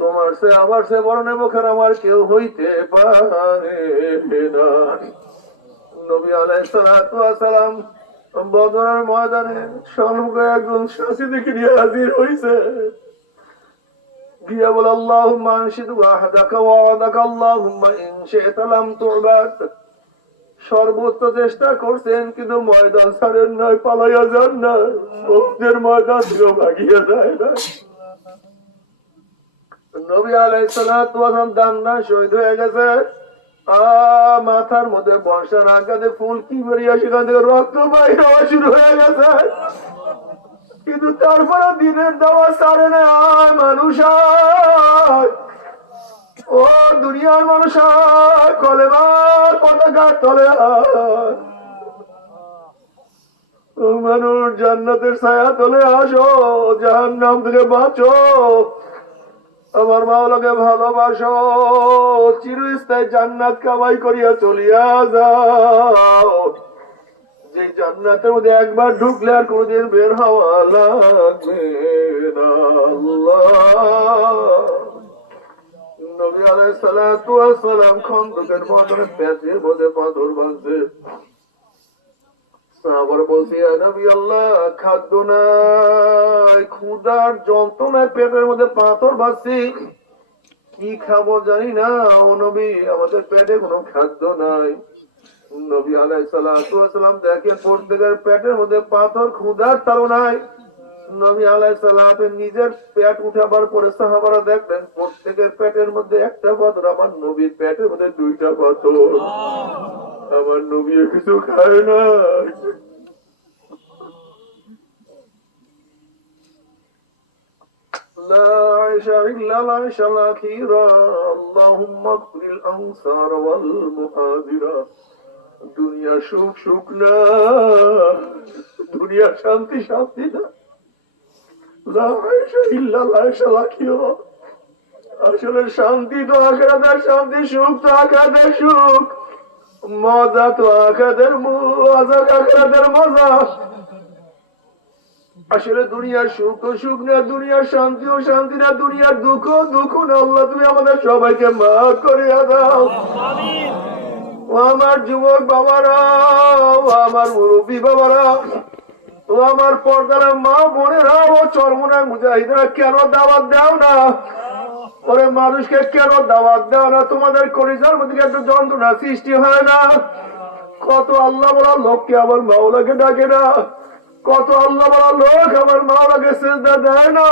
তোমার সে আমার সে বড় নেমুখের আমার কেউ হইতে পারে না। নবী আলাইহিস সালাতু ওয়াস সালাম বদরের ময়দানে সম্মুখে একজন সাথীকে নিয়ে হাজির হইছে। গিয়া বলে, আল্লাহুম্মা আনশিদু ওয়াহদাকা ওয়াদাকা আল্লাহুম্মা ইন শি'তা লাম তু'বাদ। সর্বোচ্চ চেষ্টা করছেন কিন্তু ময়দান ছাড়েন নাই, পালাইয়া যান না, ওদের ময়দান থেকে ভাগিয়া যায় না। নবী আলাইহিস সালাতু ওয়াস সালাম দান্না শহীদ হয়ে গেছে। মাথার মধ্যে বর্ষার আঘাতে ফুল কি বেরিয়ে সেখান থেকে রক্ত বাইর হওয়া শুরু হয়ে গেছে, কিন্তু তারপরে দিনের দাওয়া ছাড়ে না। মানুষ ও দুনিয়ার মানুষ কলেমার পতাকার তলে মানুষ জান্নাতের ছায়া তলে আসো, জাহান্নাম থেকে বাঁচো, আমার মাওলাকে ভালোবাসো, চিরস্থায়ী জান্নাত কামাই করিয়া চলিয়া যাও, যে জান্নাতের মধ্যে একবার ঢুকলে আর কোনদিন বের হওয়া লাগবে না। নবী আলাইহিস সালাতু ওয়াস সালাম খন্দকের ময়দানে পেটের মধ্যে পাথর বাঁধছে। সাহাবারা বলছে, ইয়া নবী আল্লাহ, খাদ্য নাই, ক্ষুধার যন্ত্রণায় পেটের মধ্যে পাথর বাঁধছি, কি খাবো জানি না। ও নবী, আমাদের পেটে কোনো খাদ্য নাই। নবী আলাইহিস সালাতু ওয়াস সালাম দেখেন প্রত্যেকের পেটের মধ্যে পাথর, ক্ষুধার তাড়নায়। নবী আলাইহিস সালাম নিজের পেট উঠাবার পরে সাহাবারা দেখলেন প্রত্যেকের পেটের মধ্যে একটা পাথর, আমার নবীর পেটের মধ্যে দুইটা পাথর। আমার নবী কিছু খায় না। لا عيش إلا العيش الأخيرة اللهم اغفر الأنصار والمهاجرة। দুনিয়া সুখ সুখ না, দুনিয়া শান্তি শান্তি না। لا عيش إلا العيش الأخيرة। আসলে শান্তি তো আখিরাতের শান্তি, সুখ তো আখিরাতের সুখ, মজা তো আখিরাতের মজা, আখিরাতের মজা। আসলে দুনিয়ার সুখ ও সুখ না, দুনিয়ার শান্তি ও শান্তি না, দুনিয়ার দুঃখ দুঃখ না। আল্লাহ তুমি আমাদের সবাইকে মাফ করিয়া দাও। ও আমার যুবক বাবারা, ও আমার মুরব্বী বাবারা, ও আমার পর্দার মা বোনেরা, ও চরমনায় মুজাহিদরা, কেন দাওয়াত দাও না? ওরে মানুষকে কেন দাওয়াত দাও না? তোমাদের কলিজার মধ্যে একটু যন্ত্রণা সৃষ্টি হয় না? কত আল্লাহ বলা লোককে আমার মাওলাকে ডাকে না, কত আল্লাহ বলা লোক আমার মাওলাকে সিজদা দেয় না।